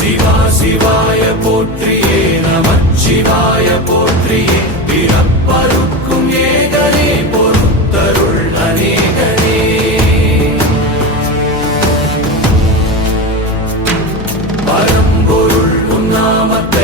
சிவா சிவாய போற்றியே நமச்சிவாய போற்றியே பிறப்பருக்கும் ஏகனே பொறுத்தருள் அநேகனே பரம்பொருள் உன்னாமத்தை